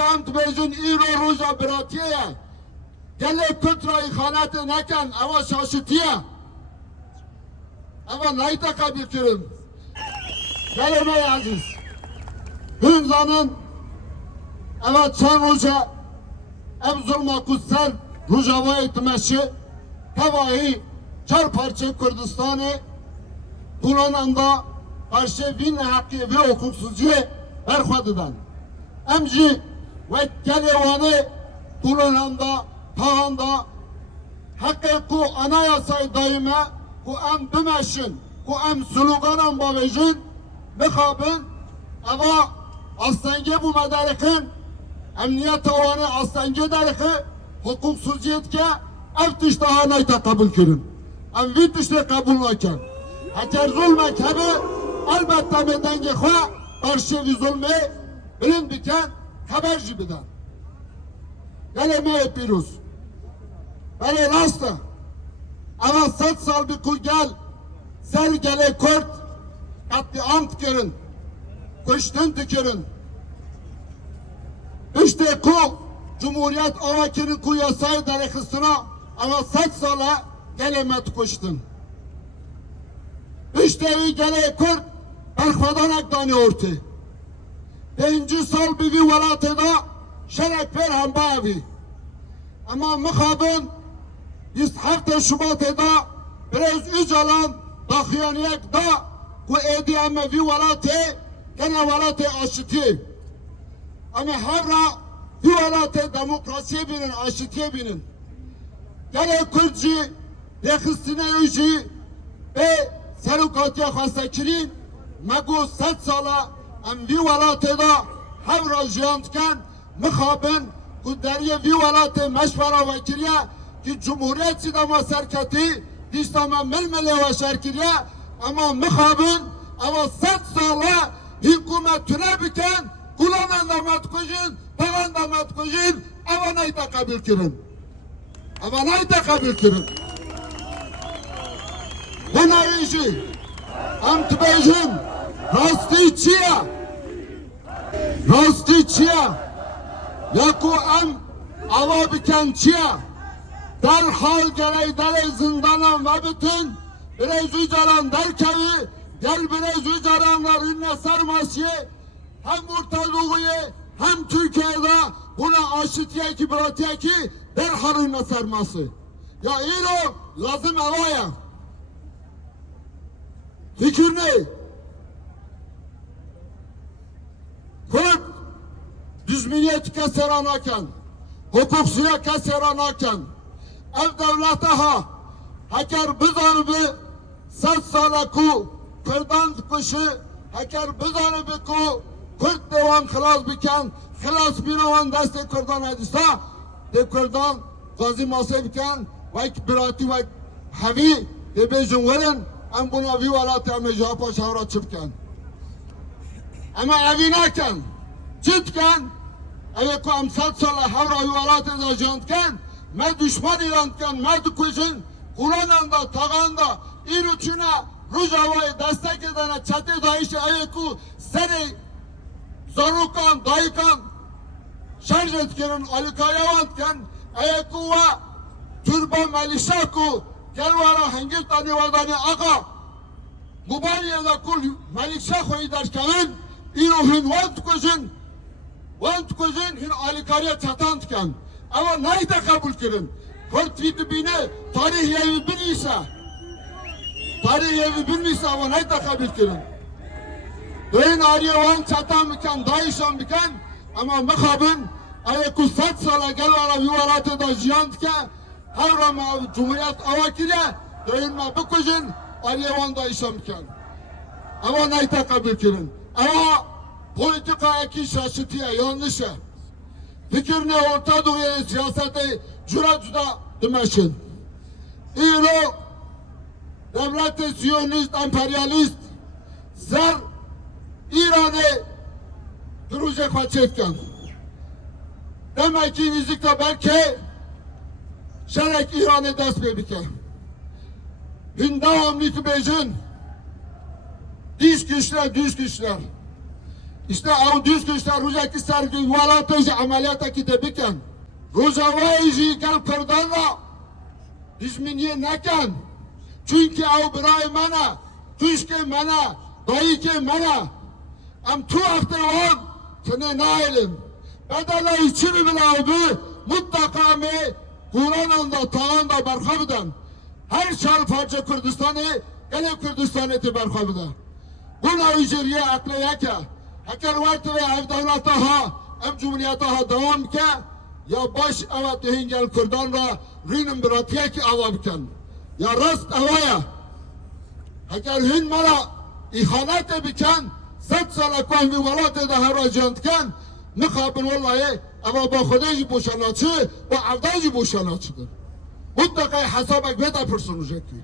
Ant bejun îro roja biratiye gelê kutra îxanetê nekin eva şaşitiye eva nayî te qebîl kirin gelê me aziz hûn zanin eva çend roja ev zulma ku ser Rojavayê Dimeşkê tevahî çar parçe Kurdistanê Turan da karşı bin hakkı ve hukuksuzluğu berxwe didin. Em jî ve gelêwanê Turan'da Tahanda hakkı ku anayasayı daime ku em bimeşin ku em sloganan bavêjin bixabin eva astengê bu mederikin emniyet awanê astengê derixê hukuksuziyetke ev tiştaha nayta kabul kirin. Em vî tiştê kabul nakin. Heker zulmek hebe elbette me dengê xwe karşı vî zulmê bilind bikin haber jî bidin. Gelê me yê pîrûz belê rast e eva 100 sal bi ku gel ser gelê Kurd qetliam dikirin kuştin dikirin işte ku Cumhuriyet avakinin ku yasayı derexistina eva 100 sala gelê me dikuştin. İşte gelê Kurd berxwedanek danî ortê. 5 sal bi vî welatê da şerek pêr hembayê vî. Ama mixabin 27 Şubatê da birêz Öcalan daxuyaniyek da ku êdî em vî welatê gene welatê aşitî. Em hevra vî welatê demokrasiyê bînin, aşitiyê bînin. Gelê Kurd jî rêxistinê jî bê serokatiya xwestekirîn me got 100 sala em vî welatê da hevra jiyan dikin mixabin ku deriyê vî welatê meşvera vekiriye ki Cumhuriyetçî dema serketî dîşta me milmilê ve şerkiriye ama mixabin eva 100 sala hikûmet tune bikin kulanan da me dikujin tagan da me dikujin eva nayî te qebîl kirin. Eva nayî te qebîl kirin. Bunayî jî em dibêjin rastî çi ye? Rastî çi ye? Ya ku em ava bikin çi ye? Derhal geley derê zindanan vebitin birêz Öcalan derkevî gel birêz Öcalanlar ünne sermasiyê hem Orta Doğu'yu hem Türkiye'de buna aşitiyeki biratiyeki derhal ünne serması. Ya îro lazım evaya. Fikir ne? Kurd düzmiyet keseranaken, hukuksuya keseranaken, ev devlete ha, heker bizanı bi 100 sala ku Kurdan kuşu, heker bizanı bi ku Kurd devan xılas biken, xılas binavan deste Kurdan edisa, de Kurdan gazi masay biken, vek birati vek hevi, de bejun verin, em buna vî welatê em ê ji hepa şewra çi bikin. Em ê evî nekin. Çi dikin? Ew ê ku em 100 sala hewra vî welatê da jiyan dikin, me düşman îlan dikin, me dikujin, kulanan da, tagan da, îro çûne Rojavayê destek edene çetê Daişê ew ê ku serê zarokan, dayîkan şerj dikirin, alîkayawan dikin, ew ê ku we türbe melîşa ku gel wara Hingirstanê wedanî aqa Mubaniye'de kul Melikşah xweyi derkevin îro hûn wan dikujin hûn alîkariya çetan dikin. Ewa nayî te qebûl kirin. Kurd vî dibîne tarîhê wî binîse ewa nayî te qebûl kirin. Doyên ariye wan çetan bikin, Daişan bikin ama mixabin ew ê ku 100 sala gel wara vî welatê da jiyan dike hewra me Cumhuriyet ava kiriye doyên me bikujin ariye wan Daişan bikin. Ewa nayî te qebûl kirin. Ewa politikayekî şaşitiye, yanlış e. Fikir ne Orta Doğu'ya siyasetê cura cuda dimeşin. îro devletê Siyonist, emperyalist ser İranê pirûjê xwe çêdikin. Demekî nîzîkte belkê şerek İranê dest pê bike. Hûn devamlî dibêjin düz güçler. İşte o düz güçler rüzaki sergi yuvalatı ameliyata kitabıken Rojavayji gel Kırdanla düşmeniye neken çünkü o biray mana tüşke mana dayike mana am tu hafta on tene nailim bedela içini bile abi mutlaka mı Kur'an'ında tağında berkabıdan her şal parça Kürdistan'ı gele Kürdistan'ı eti berkabıdan buna üceriye aklaya ki Heker vakti ve ev devletaha ev cumhuriyetaha devam ke ya baş evet hingel Kürdan'la rinim biratiye ki avabken ya rast evaya Heker hin mala ihanet biken set sala kahvi velat da haracantken mikabil vallahi eva ba khudayji boşanatçı ve avdayji boşanatçıdır. Mutlaka hesabak veda personujekti.